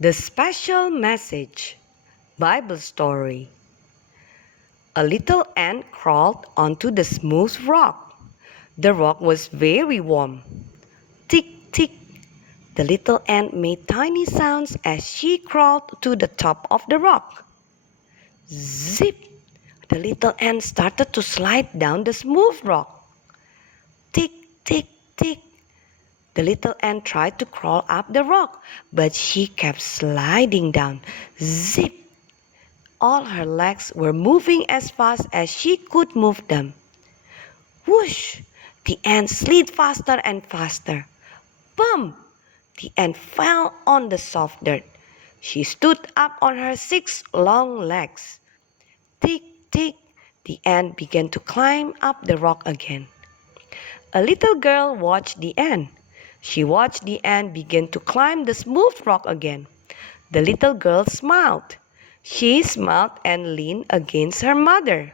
The Special Message Bible Story. A little ant crawled onto the smooth rock. The rock was very warm. Tick, tick. The little ant made tiny sounds as she crawled to the top of the rock. Zip! The little ant started to slide down the smooth rock. Tick, tick, tick. The little ant tried to crawl up the rock, but she kept sliding down. Zip! All her legs were moving as fast as she could move them. Whoosh! The ant slid faster and faster. Bump! The ant fell on the soft dirt. She stood up on her 6 long legs. Tick, tick! The ant began to climb up the rock again. A little girl watched the ant. She watched the ant begin to climb the smooth rock again. The little girl smiled. She smiled and leaned against her mother.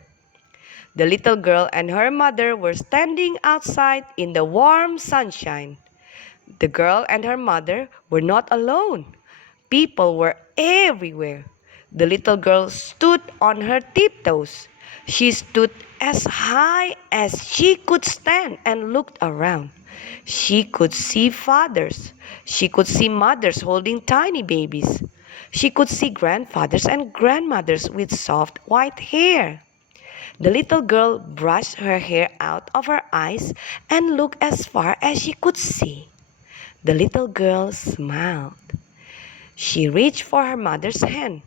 The little girl and her mother were standing outside in the warm sunshine. The girl and her mother were not alone. People were everywhere. The little girl stood on her tiptoes. She stood as high as she could stand and looked around. She could see fathers. She could see mothers holding tiny babies. She could see grandfathers and grandmothers with soft white hair. The little girl brushed her hair out of her eyes and looked as far as she could see. The little girl smiled. She reached for her mother's hand.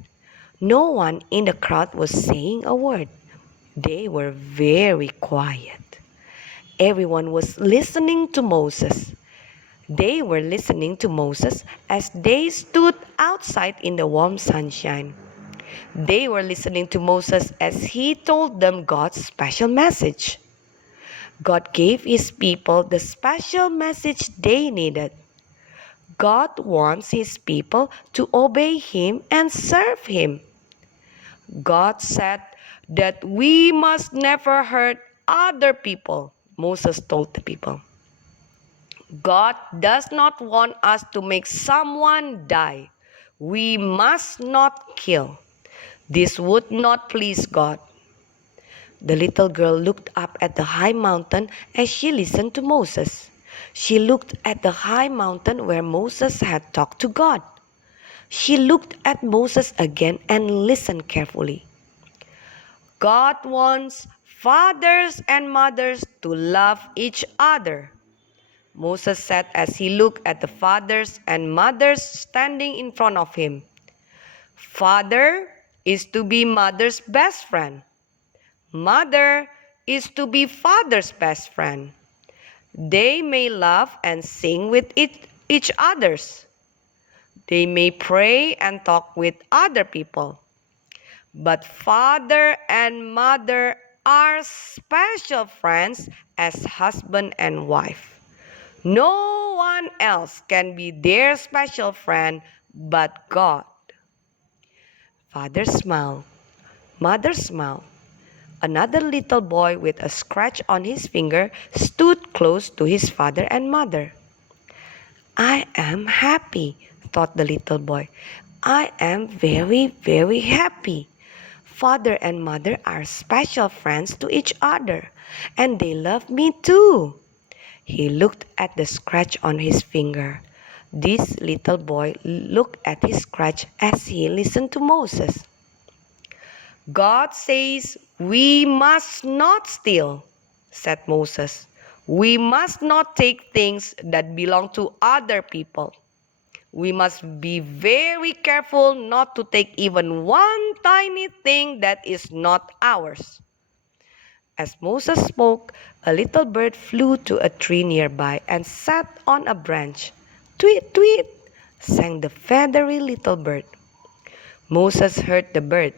No one in the crowd was saying a word. They were very quiet. Everyone was listening to Moses. They were listening to Moses as they stood outside in the warm sunshine. They were listening to Moses as he told them God's special message. God gave his people the special message they needed. God wants his people to obey him and serve him. God said that we must never hurt other people, Moses told the people. God does not want us to make someone die. We must not kill. This would not please God. The little girl looked up at the high mountain as she listened to Moses. She looked at the high mountain where Moses had talked to God. She looked at Moses again and listened carefully. God wants fathers and mothers to love each other, Moses said as he looked at the fathers and mothers standing in front of him. Father is to be mother's best friend. Mother is to be father's best friend. They may laugh and sing with each others. They may pray and talk with other people. But father and mother are special friends as husband and wife. No one else can be their special friend but God. Father smiled. Mother smiled. Another little boy with a scratch on his finger stood close to his father and mother. I am happy, thought the little boy. I am very, very happy. Father and mother are special friends to each other, and they love me too. He looked at the scratch on his finger. This little boy looked at his scratch as he listened to Moses. God says we must not steal, said Moses. We must not take things that belong to other people. We must be very careful not to take even one tiny thing that is not ours. As Moses spoke, a little bird flew to a tree nearby and sat on a branch. Tweet, tweet, sang the feathery little bird. Moses heard the bird.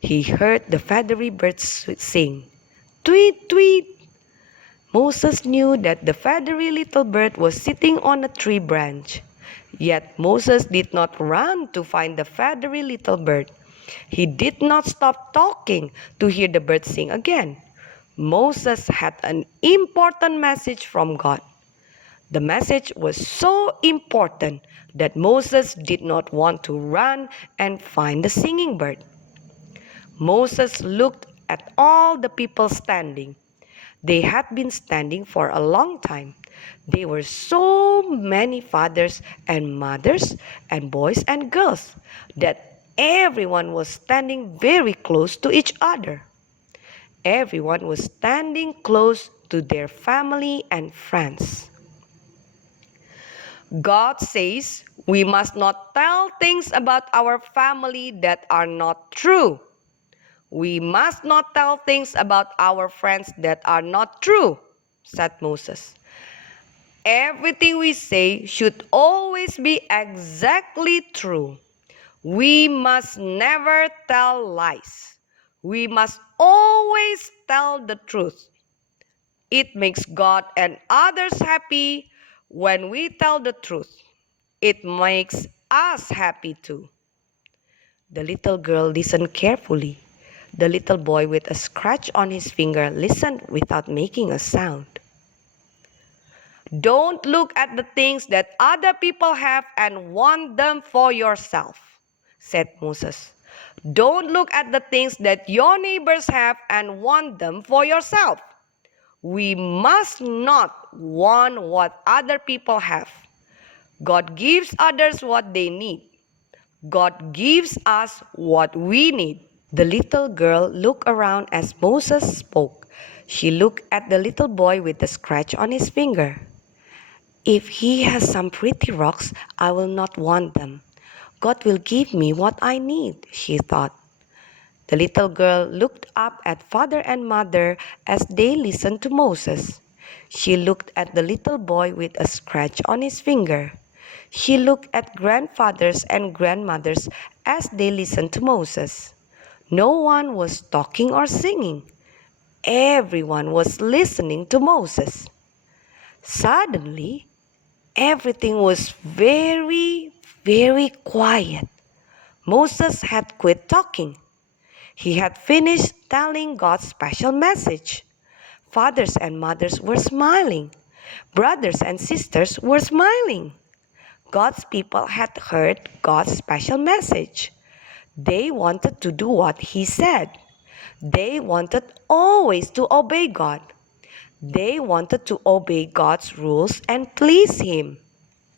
He heard the feathery bird sing. Tweet, tweet. Moses knew that the feathery little bird was sitting on a tree branch. Yet Moses did not run to find the feathery little bird. He did not stop talking to hear the bird sing again. Moses had an important message from God. The message was so important that Moses did not want to run and find the singing bird. Moses looked at all the people standing. They had been standing for a long time. There were so many fathers and mothers and boys and girls that everyone was standing very close to each other. Everyone was standing close to their family and friends. God says we must not tell things about our family that are not true. We must not tell things about our friends that are not true, said Moses. Everything we say should always be exactly true. We must never tell lies. We must always tell the truth. It makes God and others happy when we tell the truth. It makes us happy too. The little girl listened carefully. The little boy with a scratch on his finger listened without making a sound. Don't look at the things that other people have and want them for yourself, said Moses. Don't look at the things that your neighbors have and want them for yourself. We must not want what other people have. God gives others what they need. God gives us what we need. The little girl looked around as Moses spoke. She looked at the little boy with the scratch on his finger. If he has some pretty rocks, I will not want them. God will give me what I need, she thought. The little girl looked up at father and mother as they listened to Moses. She looked at the little boy with a scratch on his finger. She looked at grandfathers and grandmothers as they listened to Moses. No one was talking or singing. Everyone was listening to Moses. Suddenly, everything was very, very quiet. Moses had quit talking. He had finished telling God's special message. Fathers and mothers were smiling. Brothers and sisters were smiling. God's people had heard God's special message. They wanted to do what He said. They wanted always to obey God. They wanted to obey God's rules and please Him.